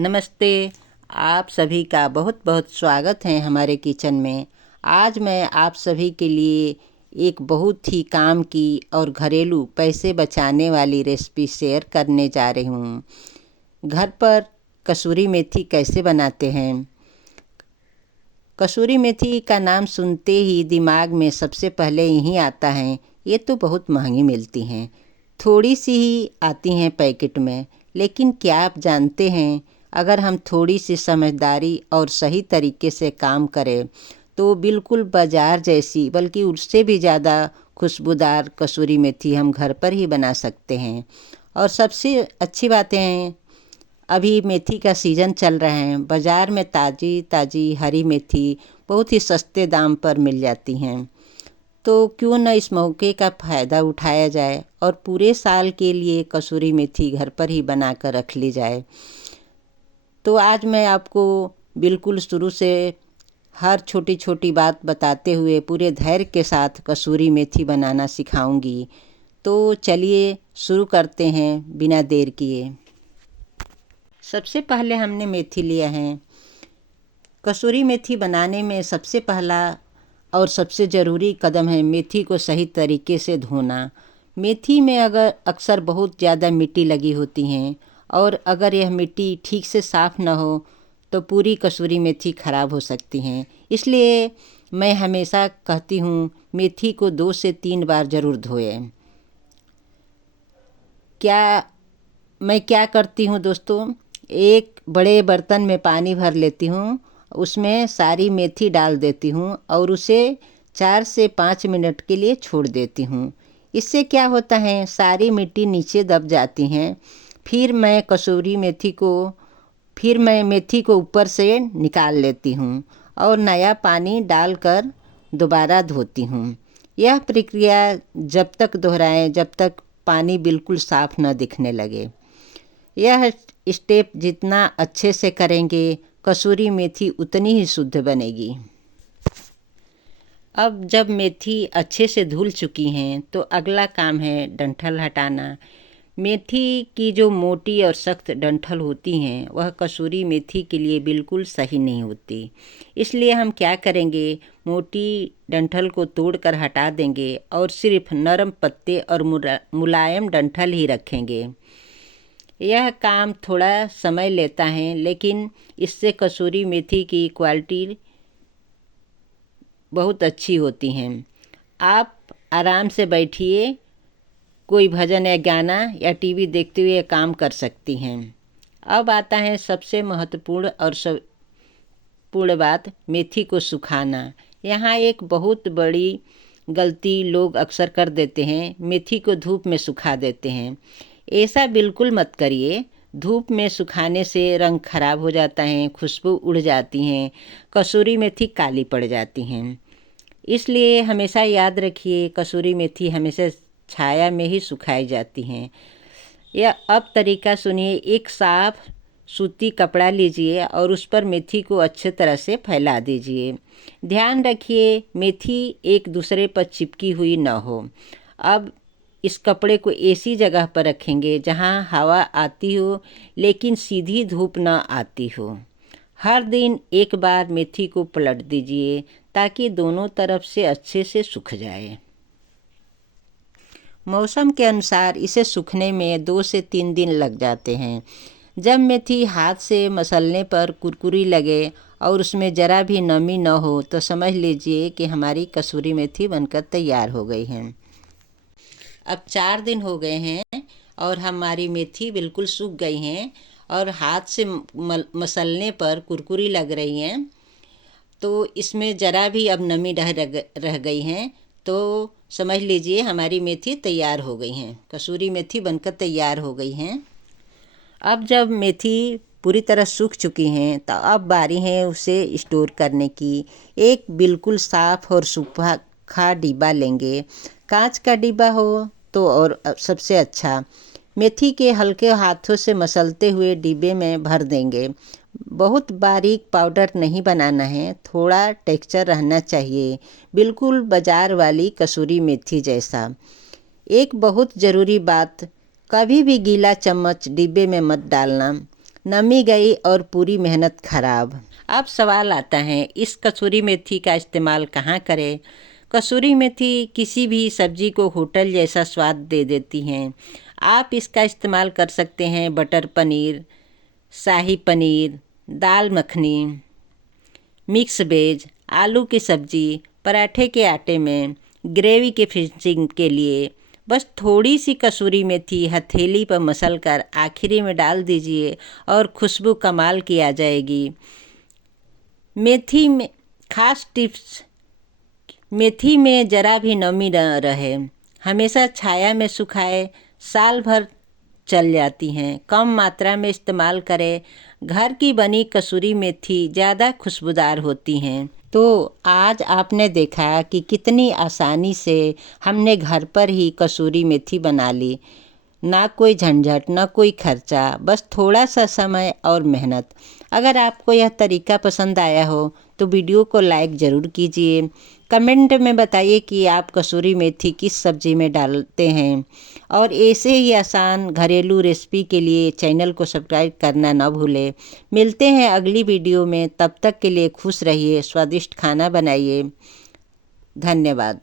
नमस्ते। आप सभी का बहुत बहुत स्वागत है हमारे किचन में। आज मैं आप सभी के लिए एक बहुत ही काम की और घरेलू पैसे बचाने वाली रेसिपी शेयर करने जा रही हूँ। घर पर कसूरी मेथी कैसे बनाते हैं। कसूरी मेथी का नाम सुनते ही दिमाग में सबसे पहले यही आता है, ये तो बहुत महंगी मिलती हैं। थोड़ी सी ही आती हैं पैकेट में, लेकिन क्या आप जानते हैं, अगर हम थोड़ी सी समझदारी और सही तरीके से काम करें तो बिल्कुल बाज़ार जैसी बल्कि उससे भी ज़्यादा खुशबूदार कसूरी मेथी हम घर पर ही बना सकते हैं। और सबसे अच्छी बातें हैं, अभी मेथी का सीज़न चल रहा है। बाज़ार में ताज़ी ताज़ी हरी मेथी बहुत ही सस्ते दाम पर मिल जाती हैं। तो क्यों न इस मौके का फ़ायदा उठाया जाए और पूरे साल के लिए कसूरी मेथी घर पर ही बना कर रख ली जाए। तो आज मैं आपको बिल्कुल शुरू से हर छोटी छोटी बात बताते हुए पूरे धैर्य के साथ कसूरी मेथी बनाना सिखाऊंगी। तो चलिए शुरू करते हैं बिना देर किए। सबसे पहले हमने मेथी लिया है। कसूरी मेथी बनाने में सबसे पहला और सबसे ज़रूरी कदम है मेथी को सही तरीके से धोना। मेथी में अगर अक्सर बहुत ज़्यादा मिट्टी लगी होती हैं और अगर यह मिट्टी ठीक से साफ़ न हो तो पूरी कसूरी मेथी ख़राब हो सकती हैं। इसलिए मैं हमेशा कहती हूँ मेथी को 2 से 3 बार ज़रूर धोएं। मैं क्या करती हूँ दोस्तों, एक बड़े बर्तन में पानी भर लेती हूँ, उसमें सारी मेथी डाल देती हूँ और उसे 4 से 5 मिनट के लिए छोड़ देती हूँ। इससे क्या होता है, सारी मिट्टी नीचे दब जाती हैं। फिर मैं मेथी को ऊपर से निकाल लेती हूँ और नया पानी डालकर दोबारा धोती हूँ। यह प्रक्रिया जब तक दोहराएं जब तक पानी बिल्कुल साफ़ न दिखने लगे। यह स्टेप जितना अच्छे से करेंगे कसूरी मेथी उतनी ही शुद्ध बनेगी। अब जब मेथी अच्छे से धुल चुकी हैं तो अगला काम है डंठल हटाना। मेथी की जो मोटी और सख्त डंठल होती हैं वह कसूरी मेथी के लिए बिल्कुल सही नहीं होती। इसलिए हम क्या करेंगे, मोटी डंठल को तोड़कर हटा देंगे और सिर्फ नरम पत्ते और मुलायम डंठल ही रखेंगे। यह काम थोड़ा समय लेता है, लेकिन इससे कसूरी मेथी की क्वालिटी बहुत अच्छी होती हैं। आप आराम से बैठिए, कोई भजन या गाना या टीवी देखते हुए काम कर सकती हैं। अब आता है सबसे महत्वपूर्ण और पूर्ण बात, मेथी को सुखाना। यहाँ एक बहुत बड़ी गलती लोग अक्सर कर देते हैं, मेथी को धूप में सुखा देते हैं। ऐसा बिल्कुल मत करिए। धूप में सुखाने से रंग खराब हो जाता है, खुशबू उड़ जाती हैं, कसूरी मेथी काली पड़ जाती हैं। इसलिए हमेशा याद रखिए, कसूरी मेथी हमेशा छाया में ही सुखाई जाती हैं। यह अब तरीका सुनिए, एक साफ सूती कपड़ा लीजिए और उस पर मेथी को अच्छे तरह से फैला दीजिए। ध्यान रखिए मेथी एक दूसरे पर चिपकी हुई न हो। अब इस कपड़े को ऐसी जगह पर रखेंगे जहां हवा आती हो लेकिन सीधी धूप न आती हो। हर दिन एक बार मेथी को पलट दीजिए ताकि दोनों तरफ से अच्छे से सूख जाए। मौसम के अनुसार इसे सूखने में 2 से 3 दिन लग जाते हैं। जब मेथी हाथ से मसलने पर कुरकुरी लगे और उसमें ज़रा भी नमी न हो तो समझ लीजिए कि हमारी कसूरी मेथी बनकर तैयार हो गई है। अब 4 दिन हो गए हैं और हमारी मेथी बिल्कुल सूख गई हैं और हाथ से मसलने पर कुरकुरी लग रही हैं। तो इसमें ज़रा भी अब नमी रह गई हैं तो समझ लीजिए हमारी मेथी तैयार हो गई हैं, कसूरी मेथी बनकर तैयार हो गई हैं। अब जब मेथी पूरी तरह सूख चुकी हैं तो अब बारी है उसे स्टोर करने की। एक बिल्कुल साफ़ और सूखा डिब्बा लेंगे। कांच का डिब्बा हो तो और सबसे अच्छा। मेथी के हल्के हाथों से मसलते हुए डिब्बे में भर देंगे। बहुत बारीक पाउडर नहीं बनाना है, थोड़ा टेक्सचर रहना चाहिए, बिल्कुल बाजार वाली कसूरी मेथी जैसा। एक बहुत ज़रूरी बात, कभी भी गीला चम्मच डिब्बे में मत डालना। नमी गई और पूरी मेहनत खराब। अब सवाल आता है, इस कसूरी मेथी का इस्तेमाल कहाँ करें? कसूरी मेथी किसी भी सब्जी को होटल जैसा स्वाद दे देती हैं। आप इसका इस्तेमाल कर सकते हैं बटर पनीर, शाही पनीर, दाल मखनी, मिक्स वेज, आलू की सब्जी, पराठे के आटे में, ग्रेवी के फिनिशिंग के लिए बस थोड़ी सी कसूरी मेथी हथेली पर मसल कर आखिरी में डाल दीजिए और खुशबू कमाल की आ जाएगी। मेथी में खास टिप्स, मेथी में ज़रा भी नमी न रहे, हमेशा छाया में सुखाए, साल भर चल जाती हैं। कम मात्रा में इस्तेमाल करें। घर की बनी कसूरी मेथी ज़्यादा खुशबूदार होती हैं। तो आज आपने देखा कि कितनी आसानी से हमने घर पर ही कसूरी मेथी बना ली। ना कोई झंझट, ना कोई खर्चा, बस थोड़ा सा समय और मेहनत। अगर आपको यह तरीका पसंद आया हो तो वीडियो को लाइक ज़रूर कीजिए। कमेंट में बताइए कि आप कसूरी मेथी किस सब्ज़ी में डालते हैं। और ऐसे ही आसान घरेलू रेसिपी के लिए चैनल को सब्सक्राइब करना न भूलें। मिलते हैं अगली वीडियो में, तब तक के लिए खुश रहिए, स्वादिष्ट खाना बनाइए। धन्यवाद।